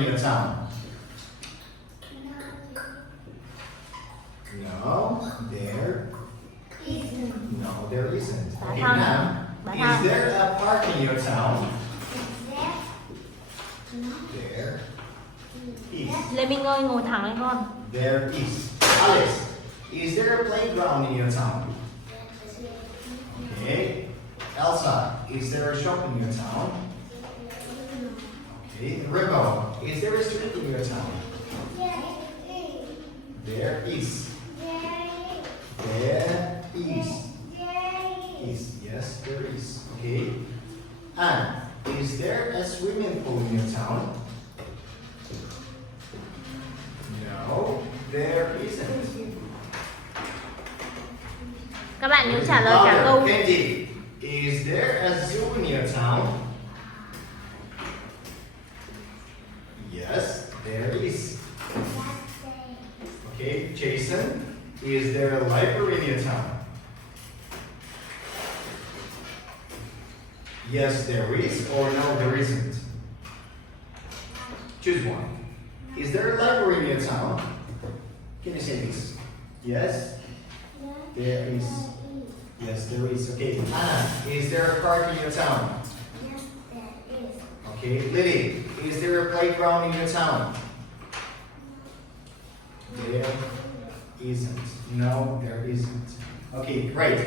in your town? No, there. No, there isn't. Okay, now, is there a park in your town? There is. Lê Minh ơi, ngồi thẳng lên con. There is. Alex, is there a playground in your town? Okay. Elsa, is there a shop in your town? Okay. Remo, is there a street in your town? There is. There is. Is. Yes, there is. Okay. And is there a swimming pool in your town? No, there isn't. Các bạn nhớ trả lời cả câu. Candy, is there a zoo in your town? Yes, there is. Okay, Jason, is there a library in your town? Yes, there is, or no, there isn't. Choose one. Is there a library in your town? Can you say this? Yes? There is. Yes, there is. Okay. Anna, is there a park in your town? Okay. Lily, is there a playground in your town? There isn't. No, there isn't. Okay, great.